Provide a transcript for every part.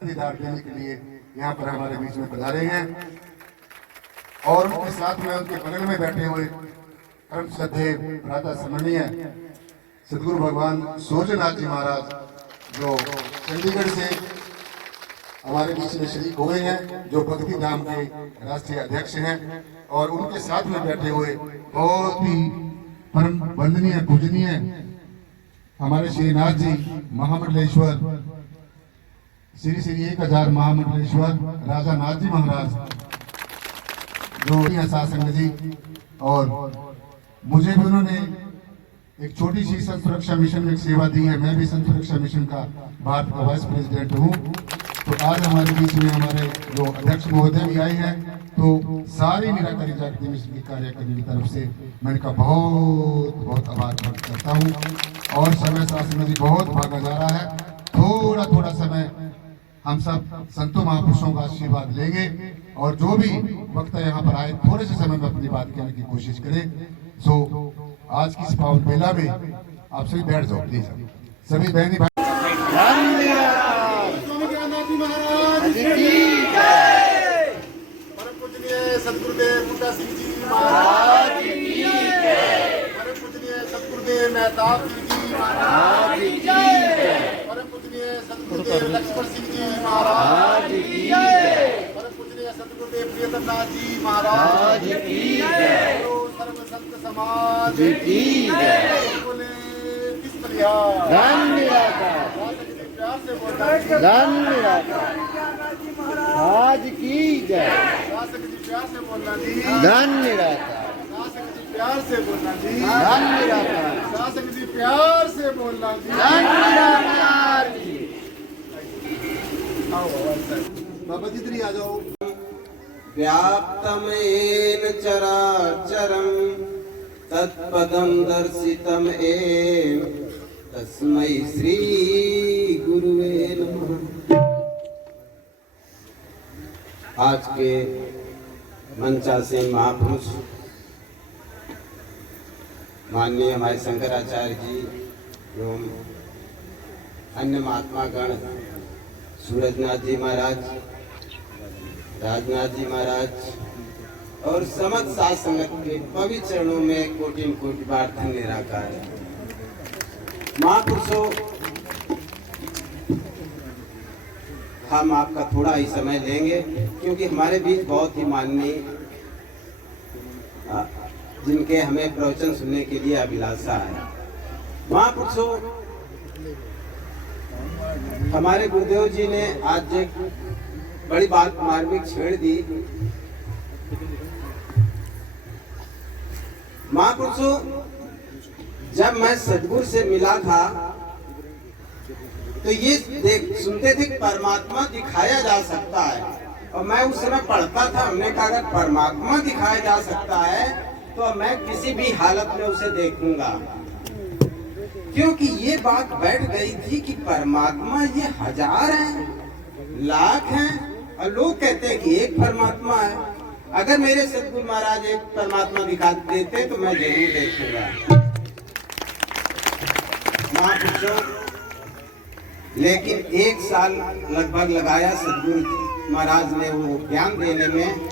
दीदार देने के लिए यहाँ पर हमारे बीच में पधारे हैं और उनके साथ में उनके बगल में बैठे हुए परम श्रद्धेय भ्राता सम्मानीय सदगुरु भगवान सूर्यनाथ जी महाराज जो चंडीगढ़ से हमारे बीच में शरीक हुए हैं, जो भक्ति धाम के राष्ट्रीय अध्यक्ष हैं, और उनके साथ में बैठे हुए बहुत ही परम वंदनीय पूजनीय हमारे श्रीनाथ जी महामंडलेश्वर श्री श्री 1000 महामंडलेश्वर राजा नाथ जी महाराज जो सासंग जी, और मुझे भी उन्होंने एक छोटी सी संत सुरक्षा मिशन में सेवा दी है। मैं भी संत सुरक्षा मिशन का भारत का वाइस प्रेसिडेंट हूँ। तो आज हमारे बीच में हमारे जो अध्यक्ष महोदय भी आए हैं, तो सारी निराकारी जागृति मिशन के कार्यकर्ता की तरफ से मैं इनका बहुत बहुत आभार व्यक्त करता हूँ। और समय शासन जी बहुत भागा जा रहा है, थोड़ा थोड़ा समय हम सब संतों महापुरुषों का आशीर्वाद लेंगे और जो भी वक्ता यहाँ पर आए थोड़े से समय में अपनी बात कहने की कोशिश करें। सो आज की इस पावन बेला में आप सभी बैठ जाओ प्लीज, सभी बहनी भाई। परम पूजनीय सतगुरुदेव बूटा सिंह जी महाराज की जय। परम पूजनीय सतगुरुदेव मेहताब सिंह जी महाराज की जय। परम पूजनीय सतगुरुदेव लक्ष्मण सिंह जी महाराज की जय। परम पूजनीय सतगुरुदेव प्रियतम नाथ जी महाराज की जय। सर्व संत समाज की जय। बोले किस प्रकार प्यार से बोलना आज की जय। शासक जी प्यार से बोलना जी। धन्य शासक जी प्यार से बोलना जी। धन्य शासक जी प्यार से बोलना जी। बाबा जी इधर आ जाओ। व्याप्तमेन चराचरं तत्पदं दर्शितं येन तस्मै श्री गुरुवे नमः। आज के मंचासीन महापुरुष माननीय हमारे शंकराचार्य जी एवं अन्य महात्मा गण सूरजनाथ जी महाराज, राजनाथ जी महाराज और समस्त साध संगत के पवित्र चरणों में कोटि कोटि बार धन्य निराकार महापुरुषों, हम आपका थोड़ा ही समय लेंगे क्योंकि हमारे बीच बहुत ही माननीय जिनके हमें प्रवचन सुनने के लिए अभिलाषा है। महापुरुषों, हमारे गुरुदेव जी ने आज एक बड़ी बात मार्मिक छेड़ दी। महापुरुषों, जब मैं सदगुरु से मिला था तो ये सुनते थे परमात्मा दिखाया जा सकता है, और मैं उस समय पढ़ता था। हमने कहा अगर परमात्मा दिखाया जा सकता है तो मैं किसी भी हालत में उसे देखूंगा, क्योंकि ये बात बैठ गई थी कि परमात्मा ये हजार हैं, लाख हैं, और लोग कहते हैं कि एक परमात्मा है। अगर मेरे सतगुरु महाराज एक परमात्मा दिखा देते तो मैं जरूर देखूंगा। महापुरुषों, लेकिन 1 साल लगभग लगाया सतगुरु महाराज ने वो ज्ञान देने में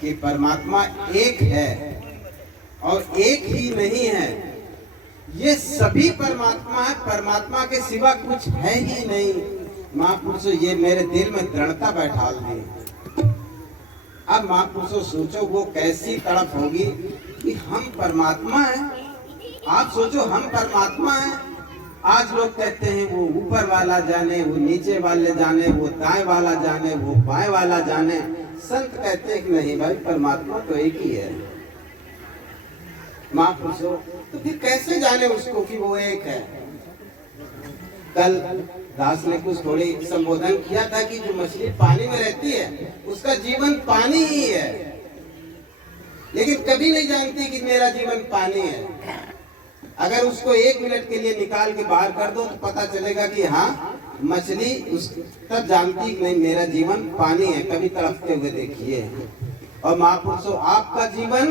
कि परमात्मा एक है और एक ही नहीं है, ये सभी परमात्मा है, परमात्मा के सिवा कुछ है ही नहीं। महापुरुषों, ये मेरे दिल में दृढ़ता बैठा दी। अब महापुरुषों सोचो वो कैसी तड़प होगी कि हम परमात्मा हैं। आप सोचो हम परमात्मा हैं। आज लोग कहते हैं वो ऊपर वाला जाने, वो नीचे वाले जाने, वो दाएं वाला जाने, वो बाएं वाला जाने। संत कहते हैं कि नहीं भाई, परमात्मा तो एक ही है। महापुरुषों, तो फिर कैसे जाने उसको कि वो एक है। कल दास ने कुछ थोड़ी संबोधन किया था कि जो मछली पानी में रहती है उसका जीवन पानी ही है, लेकिन कभी नहीं जानती कि मेरा जीवन पानी है। अगर उसको 1 मिनट के लिए निकाल के बाहर कर दो तो पता चलेगा कि हाँ, मछली उस तब जानती कि नहीं मेरा जीवन पानी है। कभी तड़पते हुए देखिए। और महापुरुषों, आपका जीवन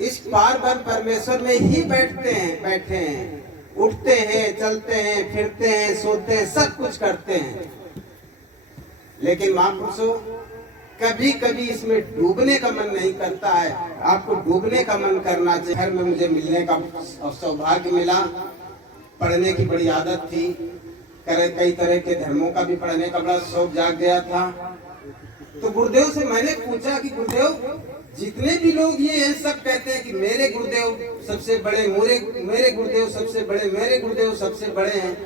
इस पार ब्रह्म परमेश्वर में ही बैठे हैं, उठते हैं, चलते हैं, फिरते हैं, सोते हैं, सब कुछ करते हैं। लेकिन महापुरुषों कभी कभी इसमें डूबने का मन नहीं करता है। आपको डूबने का मन करना चाहिए। घर में मुझे मिलने का सौभाग्य मिला। पढ़ने की बड़ी आदत थी, कई तरह के धर्मों का भी पढ़ने का बड़ा शौक जाग गया था। तो गुरुदेव से मैंने पूछा कि गुरुदेव, जितने भी लोग ये हैं सब कहते हैं कि मेरे गुरुदेव सबसे बड़े, मेरे गुरुदेव सबसे बड़े, मेरे गुरुदेव सबसे बड़े हैं।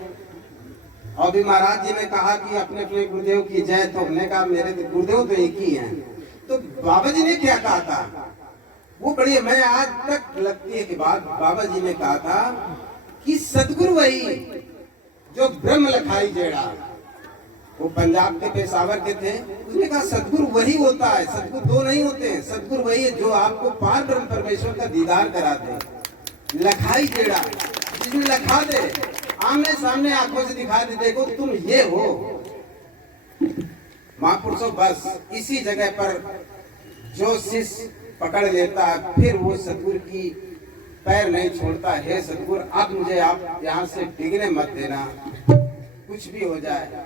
और भी महाराज जी ने कहा कि अपने अपने गुरुदेव की जय। तो हमने कहा मेरे गुरुदेव तो एक ही हैं। तो बाबा जी ने क्या कहा था वो बड़ी, मैं आज तक लगती है कि बात बाबा जी ने कहा था कि सतगुरु वही जो ब्रह्म लखाई जेड़ा, वो पंजाब के पेशावर के थे। उसने कहा सतगुरु वही होता है, सतगुरु दो नहीं होते हैं। सतगुरु वही है जो आपको पार ब्रह्म परमेश्वर का दीदार करा दे। लखाई जेड़ा जिसमें लखा दे, आमने सामने आंखों से दिखा दे, देखो तुम ये हो। महापुरुषों बस इसी जगह पर जो शिष्य पकड़ लेता है फिर वो सतगुरु की पैर नहीं छोड़ता। हे सतगुरु, अब मुझे आप यहाँ से डिगने मत देना, कुछ भी हो जाए।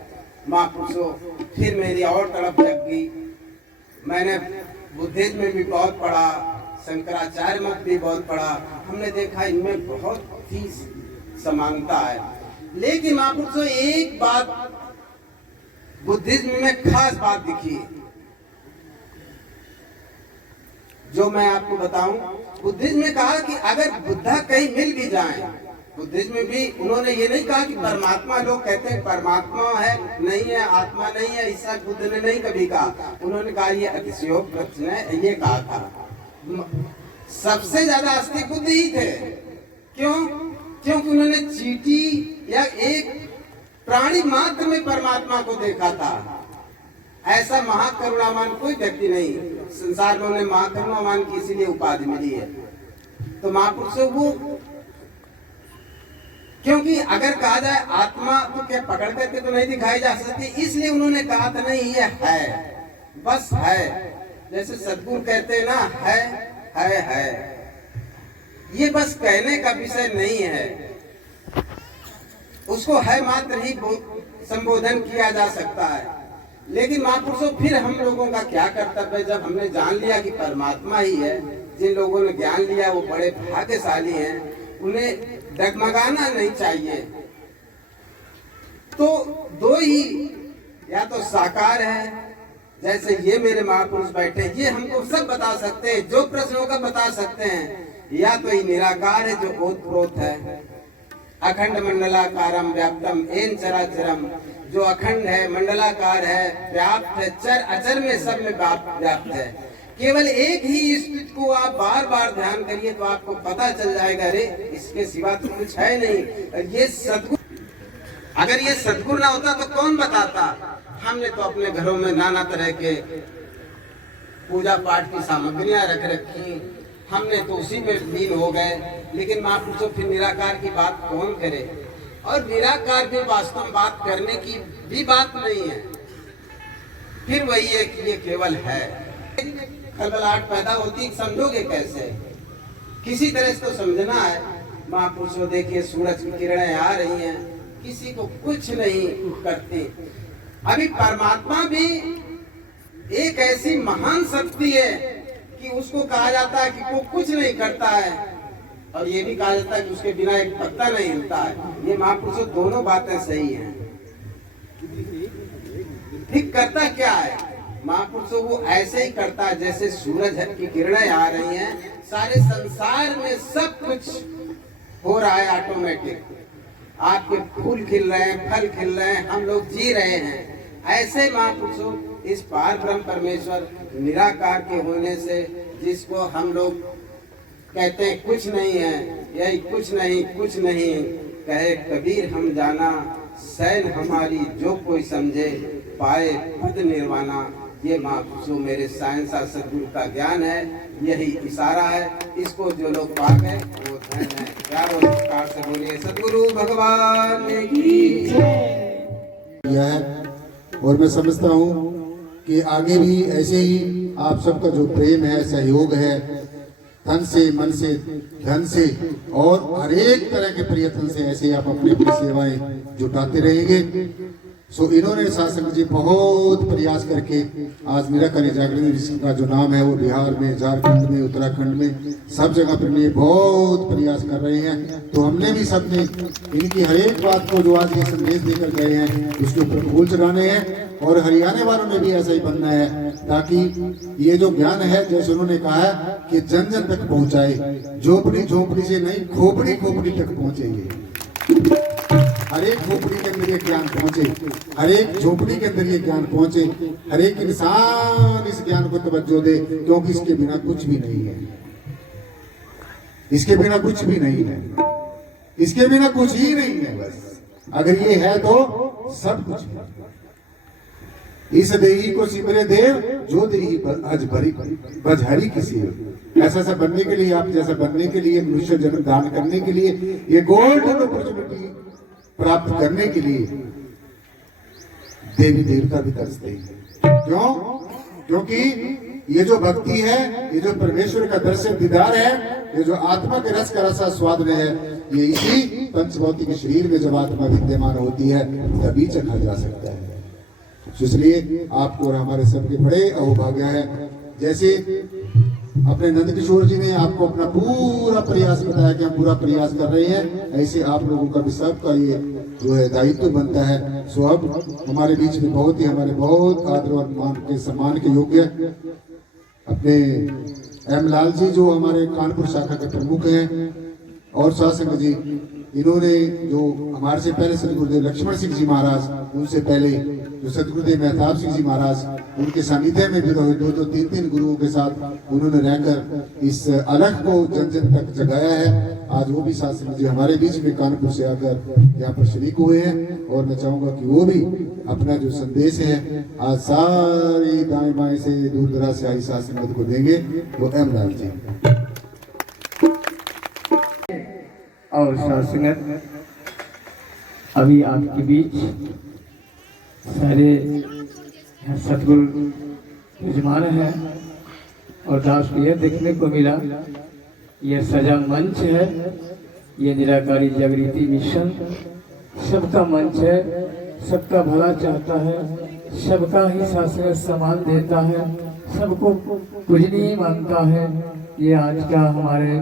महापुरुषों फिर मेरी और तड़प जग गई। मैंने बुद्धिज्म में भी बहुत पढ़ा, शंकराचार्य मत भी बहुत पढ़ा। हमने देखा इनमें बहुत ही समानता है। लेकिन महापुरुषों एक बात बुद्धिज्म में खास बात दिखी जो मैं आपको बताऊं। बुद्धिज्म में कहा कि अगर बुद्धा कहीं मिल भी जाए, बुद्धिज्म में भी उन्होंने ये नहीं कहा कि परमात्मा, लोग कहते हैं परमात्मा है नहीं है, आत्मा नहीं है, ऐसा बुद्ध ने नहीं कभी कहा। उन्होंने कहा ये अतिशयोक्ति प्रश्न है, ये कहा था। सबसे ज्यादा आस्तिक बुद्ध ही थे। क्यों? क्योंकि उन्होंने चींटी या एक प्राणी मात्र में परमात्मा को देखा था। ऐसा महाकरुणावान कोई व्यक्ति नहीं संसार में। उन्हें महाकरुणावान की इसीलिए उपाधि मिली है। तो महापुरुषों वो, क्योंकि अगर कहा जाए आत्मा तो क्या पकड़ करके तो नहीं दिखाई जा सकती, इसलिए उन्होंने कहा था नहीं ये है, बस है। जैसे सतगुरु कहते हैं ना, है। ये बस कहने का विषय नहीं है, उसको है मात्र ही संबोधन किया जा सकता है। लेकिन महापुरुषों फिर हम लोगों का क्या कर्तव्य है? जब हमने जान लिया कि परमात्मा ही है, जिन लोगों ने ज्ञान लिया वो बड़े भाग्यशाली हैं, उन्हें डगमगाना नहीं चाहिए। तो दो ही, या तो साकार है जैसे ये मेरे महापुरुष बैठे, ये हमको सब बता सकते हैं, जो प्रश्न होगा बता सकते हैं। या तो ये निराकार है जो ओतप्रोत है, अखंड मंडलाकारम व्याप्तम एन चराचरम, जो अखंड है, मंडलाकार है, व्याप्त है, चर अचर में सब में व्याप्त है। केवल एक ही स्थिति को आप बार बार ध्यान करिए तो आपको पता चल जाएगा, अरे इसके सिवा तो कुछ है नहीं। ये सद्गुरु, अगर ये सद्गुरु ना होता तो कौन बताता? हमने तो अपने घरों में नाना तरह के पूजा पाठ की सामग्रियां रख रखी, हमने तो उसी में लीन हो गए। लेकिन महापुरुषों फिर निराकार की बात कौन करे? और निराकार भी वास्तव में बात करने की भी बात नहीं है। फिर वही है कि ये केवल है। खलबलाहट पैदा होती, समझोगे कैसे? किसी तरह से तो समझना है। महापुरुषों देखिए सूरज की किरणें आ रही हैं, किसी को कुछ नहीं करती। अभी परमात्मा भी एक ऐसी महान शक्ति है कि उसको कहा जाता है कि वो कुछ नहीं करता है, और ये भी कहा जाता है कि उसके बिना एक पत्ता नहीं हिलता है। ये महापुरुषों दोनों बातें सही हैं। ठीक करता क्या है महापुरुषों? वो ऐसे ही करता है जैसे सूरज की किरणें आ रही हैं, सारे संसार में सब कुछ हो रहा है ऑटोमेटिक। आपके फूल खिल रहे हैं, फल खिल रहे हैं, हम लोग जी रहे हैं। ऐसे महापुरुषों इस पार ब्रह्म परमेश्वर निराकार के होने से, जिसको हम लोग कहते हैं कुछ नहीं है, यही कुछ नहीं कहे कबीर हम जाना, सैन हमारी जो कोई समझे पाए पद निर्वाणा। ये महापुरुषों मेरे साइंसा सदगुरु का ज्ञान है, यही इशारा है। इसको जो लोग पा गए वो धन है। प्यारो नमस्कार से बोलिए सदगुरु भगवान की जय। और मैं समझता हूँ कि आगे भी ऐसे ही आप सबका जो प्रेम है, सहयोग है, तन से, मन से, धन से और हर एक तरह के प्रयत्न से ऐसे आप अपनी अपनी सेवाएं जुटाते रहेंगे। सो इन्होंने साथ संगत जी बहुत प्रयास करके आज निराकारी जागरण जिसका जो नाम है वो बिहार में, झारखंड में, उत्तराखंड में सब जगह पर लिए बहुत प्रयास कर रहे हैं। तो हमने भी सबने इनकी हर एक बात को जो आज ये संदेश देकर गए हैं उसके ऊपर फूल चढ़ाने हैं और हरियाणा वालों ने भी ऐसा ही बनना है ताकि ये जो ज्ञान है जैसे उन्होंने कहा है कि जन जन तक पहुंचाए, झोपड़ी झोपड़ी से नहीं खोपड़ी खोपड़ी तक पहुंचेंगे। हर एक झोपड़ी के अंदर ये ज्ञान पहुंचे, हर एक झोपड़ी के अंदर ये ज्ञान पहुंचे, हर एक इंसान इस ज्ञान को तवज्जो दे, क्योंकि इसके बिना कुछ भी नहीं है, इसके बिना कुछ भी नहीं है, इसके बिना कुछ ही नहीं है। बस अगर ये है तो सब कुछ है। इस देही को सिमरे देव जो देही अज भरी बजहरी किसी ऐसा सा बनने के लिए, आप जैसा बनने के लिए, मनुष्य जन्म दान करने के लिए, ये गोल्डन अपॉर्चुनिटी प्राप्त करने के लिए देवी देवता भी तरसते हैं। क्यों? क्योंकि ये जो भक्ति है, ये जो परमेश्वर का दर्शन दीदार है, ये जो आत्मा के रस का रसा स्वाद में है, ये इसी पंचभौतिक शरीर में जब आत्मा विद्यमान होती है तभी चखा जा सकता है। इसलिए आपको और हमारे सबके बड़े अहोभाग्य है। जैसे अपने नंद किशोर जी ने आपको अपना पूरा प्रयास बताया कि हम पूरा प्रयास कर रहे हैं, ऐसे आप लोगों का भी सबका ये जो है दायित्व बनता है। सो अब हमारे बीच में बहुत ही हमारे बहुत आदर और मान के सम्मान के योग्य अपने एम लाल जी जो हमारे कानपुर शाखा के प्रमुख हैं और शासन जी, इन्होंने जो हमारे से पहले सदगुरुदेव लक्ष्मण सिंह जी महाराज, उनसे पहले जो सदगुरुदेव मेहताब सिंह जी महाराज, उनके सानिध्य में भी दो तीन तीन गुरुओं के साथ उन्होंने रहकर इस अलख को जन जन तक जगाया है। आज वो भी शासन जी हमारे बीच में कानपुर से आकर यहाँ पर शरीक हुए हैं और मैं चाहूंगा कि वो भी अपना जो संदेश है आज सारी दाएं बाएं से दूर दराज से आई शासन को देंगे। वो एम लाल जी और शासनत अभी आपके बीच सारे सतगुरु यजमान हैं और दास को यह देखने को मिला, यह सजा मंच है, यह निराकारी जागृति मिशन सबका मंच है, सबका भला चाहता है, सबका ही शासन सम्मान देता है, सबको पूजनीय मानता है। ये आज का हमारे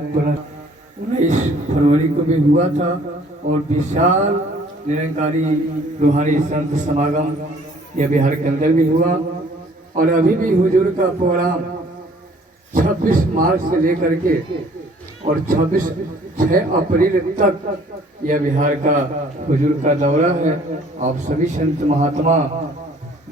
19 फरवरी को भी हुआ था और विशाल निरंकारी रूहानी संत समागम यह बिहार के अंदर भी हुआ और अभी भी हुजूर का प्रोग्राम 26 मार्च से लेकर के और 6 अप्रैल तक यह बिहार का हुजूर का दौरा है। आप सभी संत महात्मा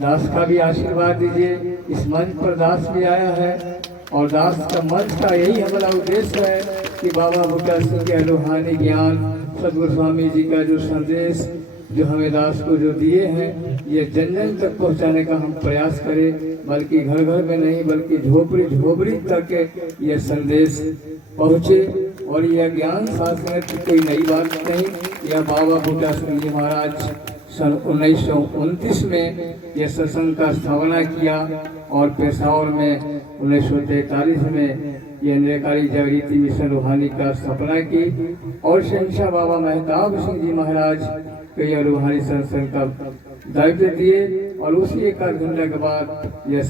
दास का भी आशीर्वाद दीजिए। इस मंच पर दास भी आया है और दास का मंच का यही हमारा उद्देश्य है कि बाबा बूटा सिंह के रूहानी ज्ञान, सदगुरु स्वामी जी का जो संदेश जो हमें दास को जो दिए हैं, ये जन जन तक पहुंचाने का हम प्रयास करें, बल्कि घर घर में नहीं बल्कि झोपड़ी झोपड़ी तक यह संदेश पहुंचे। और यह ज्ञान शासन की कोई नई बात नहीं, यह बाबा बूटा सिंह जी महाराज सन 1929 में यह सत्संग का स्थापना किया और पेशावर में 1943 में यह निराकारी जागृति मिशन रूहानी का स्थापना की और शहंशाह बाबा मेहताब सिंह जी महाराज को यह रूहानी संस्थान का दायित्व दिए और उसी 1 घंटा के बाद यह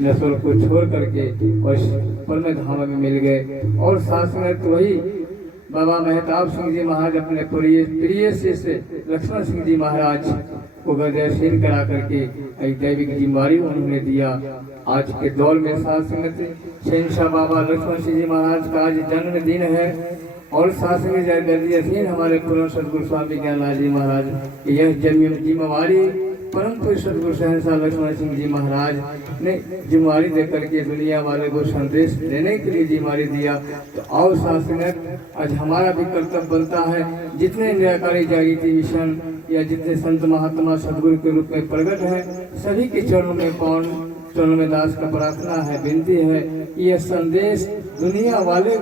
नस्ल को छोड़ करके और परम धाम में मिल गए। और शासन वही बाबा मेहताब सिंह जी महाराज अपने प्रिय शिष्य लक्ष्मण सिंह जी महाराज को गद्यशील करा करके एक दैविक जिम्मेवारी उन्होंने दिया। आज के दौर में शासन शहंशाह बाबा लक्ष्मण सिंह जी महाराज का आज जन्मदिन है और शासन गद्यशील हमारे पूर्ण सदगुरु स्वामी ज्ञानलाल जी महाराज यह जिम्मेवारी परम पुरुष सदगुरु शहंशाह लक्ष्मण सिंह जी महाराज ने जिम्मेवारी देकर के दुनिया वाले को संदेश देने के लिए जिम्मेवारी दिया। तो और शासन आज हमारा भी कर्तव्य बनता है, जितने निराकारी जागृति मिशन या जितने संत महात्मा सदगुरु के रूप में प्रकट है, सभी के चरणों में दास का प्रार्थना है, विनती है, यह संदेश दुनिया वाले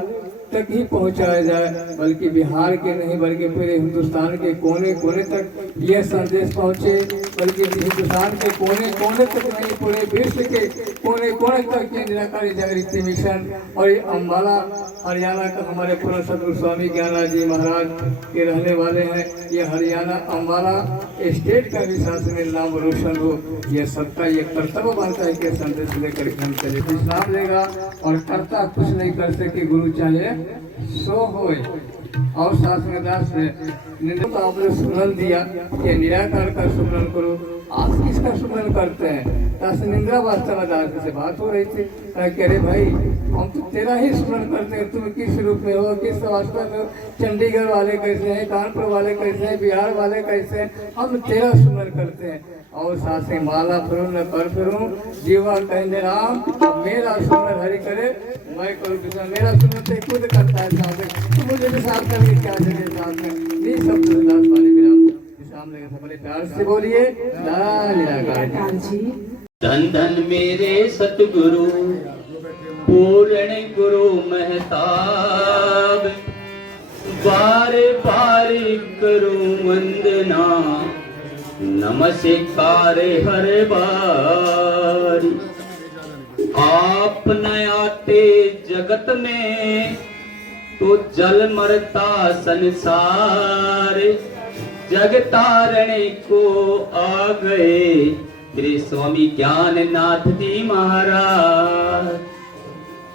तक ही पहुंचाया जाए, बल्कि बिहार के नहीं बल्कि पूरे हिंदुस्तान के कोने कोने तक यह संदेश पहुंचे, बल्कि हिंदुस्तान के कोने कोने तक नहीं पूरे विश्व के कोने कोने तक ये निराकारी जागृति मिशन और ये अम्बाला हरियाणा का हमारे पूर्ण सदगुरु स्वामी ज्ञानराज जी महाराज के रहने वाले हैं। ये हरियाणा अम्बाला स्टेट का भी शासन में नाम रोशन हो, ये सबका ये कर्तव्य बनता है कि संदेश लेकर हम चले। विश्राम लेगा और कर्ता कुछ नहीं कर सके, गुरु चाहे सो होए। और शासनदास ने तो आपने सुमरन दिया कि निराकार का सुमरन करो, आप किसका सुमरन करते हैं? दास निंद्रा वास्तव दास से बात हो रही थी, कह अरे भाई हम तो तेरा ही स्मरण करते हैं, तुम किस रूप में हो, किस अवस्था में हो, चंडीगढ़ वाले कैसे हैं, कानपुर वाले कैसे हैं, बिहार वाले कैसे हैं, हम तेरा स्मरण करते हैं। और साथ ही माला फिरूं न कर फिरूं, जीवा कहने राम, मेरा सुमरन हरि करे, मैं करूँ विश्वास, मेरा सुमरन तो खुद करता है साथ, तो मुझे भी साथ करके क्या देने साथ में नहीं शब्द दास वाले विराम सामने के सबले प्यार से बोलिए धन धन मेरे सतगुरु पूर्ण गुरु महताब, बार बार करूं वंदना, नमस्कार हर बार। आप न आते जगत में तो जल मरता संसार, जग तारने को आ गए मेरे स्वामी ज्ञाननाथ जी महाराज।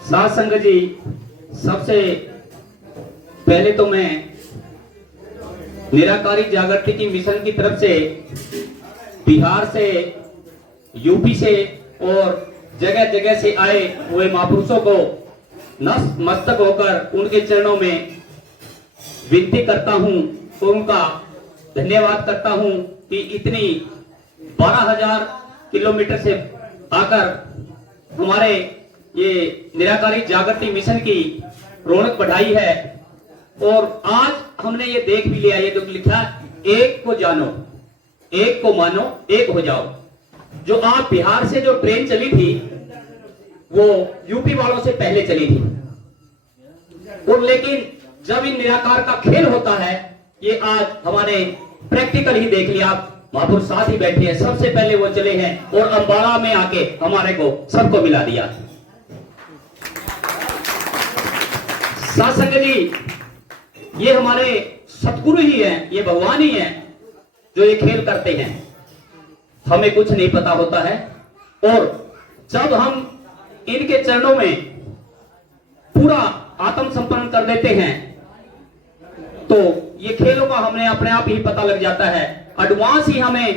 साथ संगत जी, सबसे पहले तो मैं निराकारी जागृति की मिशन की तरफ से बिहार से, यूपी से और जगह जगह से आए हुए महापुरुषों को नतमस्तक होकर उनके चरणों में विनती करता हूं, उनका धन्यवाद करता हूं कि इतनी 12,000 किलोमीटर से आकर हमारे ये निराकारी जागृति मिशन की रौनक बढ़ाई है। और आज हमने ये देख भी लिया, ये जो लिखा, एक को जानो, एक को मानो, एक हो जाओ। जो आप बिहार से जो ट्रेन चली थी वो यूपी वालों से पहले चली थी, और लेकिन जब इन निराकार का खेल होता है, ये आज हमारे प्रैक्टिकल ही देख लिया। महापुरुष साथ ही बैठे हैं, सबसे पहले वो चले हैं और अम्बाला में आके हमारे को सबको मिला दिया। साथ संगत जी, ये हमारे सतगुरु ही हैं, ये भगवान ही हैं जो ये खेल करते हैं। हमें कुछ नहीं पता होता है, और जब हम इनके चरणों में पूरा आत्मसमर्पण कर देते हैं तो ये खेलों का हमें अपने आप ही पता लग जाता है। एडवांस ही हमें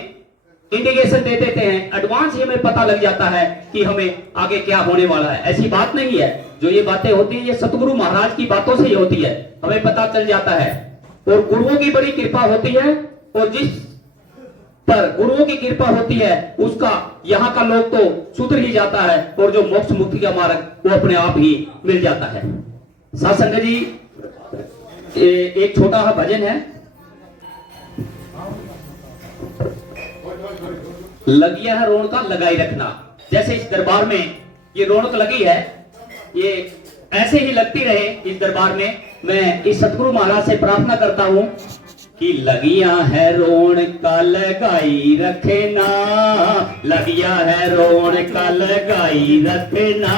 इंडिकेशन दे देते हैं, एडवांस ही हमें पता लग जाता है कि हमें आगे क्या होने वाला है। ऐसी बात नहीं है, जो ये बातें होती है ये सतगुरु महाराज की बातों से ही होती है, हमें पता चल जाता है। और गुरुओं की बड़ी कृपा होती है, और जिस पर गुरुओं की कृपा होती है उसका यहाँ का लोग तो सुधर ही जाता है, और जो मोक्ष मुक्ति का मार्ग वो अपने आप ही मिल जाता है। साथ संगत जी, एक छोटा सा भजन है, लगिया है रौनक लगाई रखना। जैसे इस दरबार में ये रौनक लगी है, ये ऐसे ही लगती रहे इस दरबार में। मैं इस सतगुरु महाराज से प्रार्थना करता हूं कि लगिया है रौनक लगाई रखना, लगिया है रौनक लगाई रखना,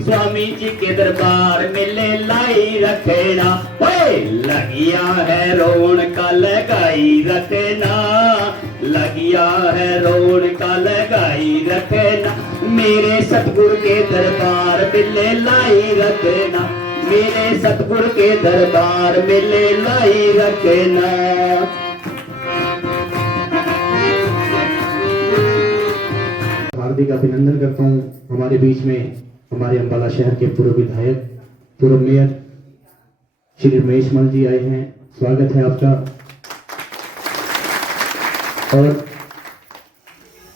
स्वामी जी के दरबार में ले लाई रखना। लगिया है रौनक लगाई रखना, लगिया है रौनक लगाई रखना, मेरे सतगुरु के दरबार में ले लाई रखना, मेरे सतगुरु के दरबार में ले लाई रखना। हार्दिक अभिनंदन करता हूं। हमारे बीच में हमारे अम्बाला शहर के पूर्व विधायक, पूर्व मेयर श्री रमेश मल जी आए हैं, स्वागत है आपका। और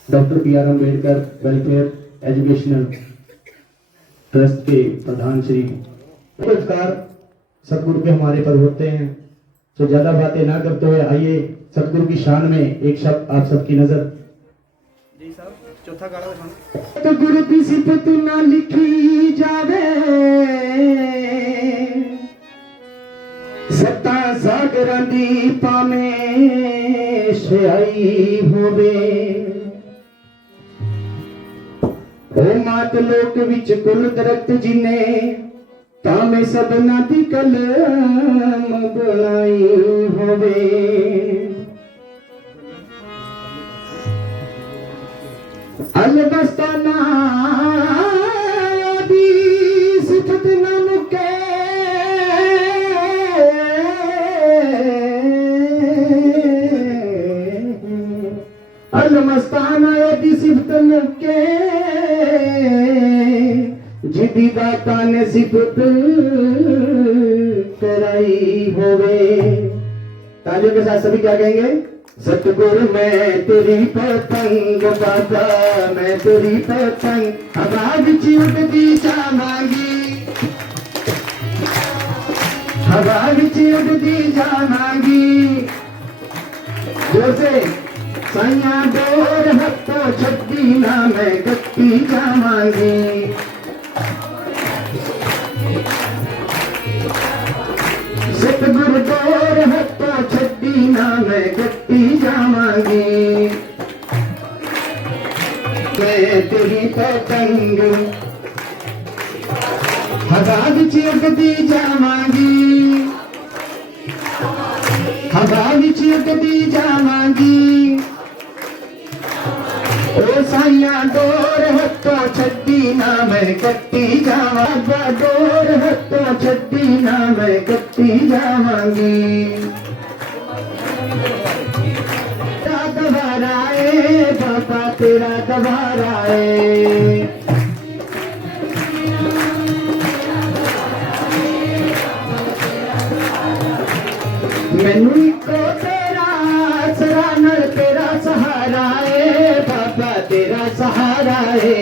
doctor B R. Ambedkar welfare educational trust के प्रधान श्री, पुरस्कार सतगुरु के हमारे पर होते हैं। तो ज्यादा बातें ना करते हुए आइए सतगुरु की शान में एक शब्द आप सबकी नजर। जी साहब, चौथा गाना तो गुरु की सिफत ना लिखी जावे, सत्ता सागरां दी भावें छाई होवे ओ मात लोक विच कुल दरख्त जिने तामें सबना दी कलम बनाई होवे अलबस्ताना दी सिफत न मुके अलमस्ताना दी सिफत मुके जिदी दाता ने सिफत कराई होवे। तालियों के साथ सभी क्या कहेंगे? सतगुरु मैं तेरी पतंग बाबा मैं तेरी पतंग हवा विच उड़दी जावांगी हवा विच उड़दी जावांगी जोसे साइया डोर हत्थों छड्डी ना मैं कट्टी जावांगी सतगुरु डोर हत्थों छड्डी ना मैं कट्टी जावांगी मैं तेरी पतंग हवा विच उड़दी जावांगी हवा विच उड़दी जावांगी ओ साइया डोर हत्थों छड्डी ना मैं कट्टी जावांगा डोर हत्थों छड्डी ना मैं कट्टी जावांगी तेरा दवारा है बाबा तेरा दवारा है मैनू इको तेरा सराहना तेरा सहारा है बाबा तेरा सहारा है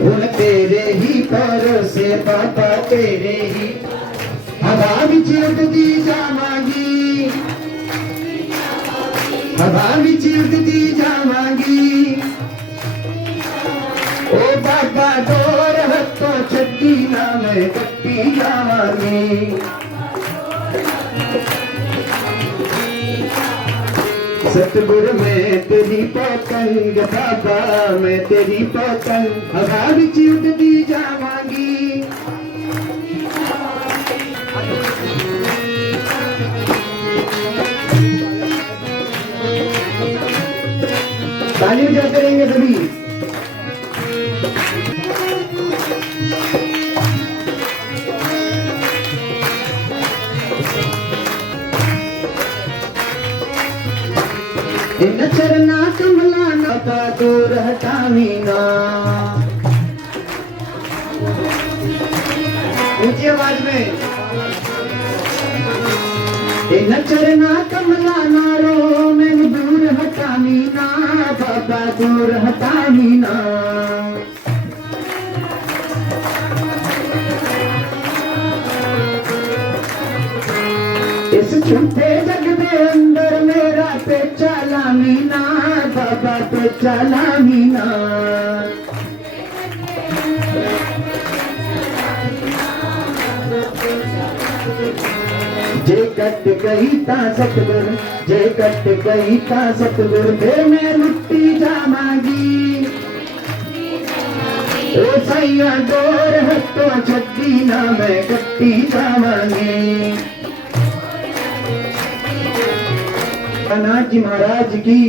हुण तेरे ही भरोसे बाबा तेरे ही हवा विच उड़दी जावांगी हवा विच उड़दी जावांगी ओ बाबा डोर हत्थों छड्डी ना मैं कट्टी जावांगी सतगुरु मैं तेरी पतंग बाबा मैं तेरी पतंग हवा विच उड़दी जावांगी ताली बजा करेंगे सभी इन चरना कमला ना का दूर हटावी ना ऊंची आवाज में इन चरना कमला ना रो मैनू दूर हटावी ना बाबा दूर हटावी ना इस झूठे जग दे अंदर मेरा पेचा लामीना बाबा पेचा लामीना जे कट गई ता सतगुर जे कट गई ता सतगुर फिर मैं लुट्टी जावांगी ओ सैया डोर हत्थों छड्डी ना मैं कट्टी जावांगी। कान्हा जी महाराज की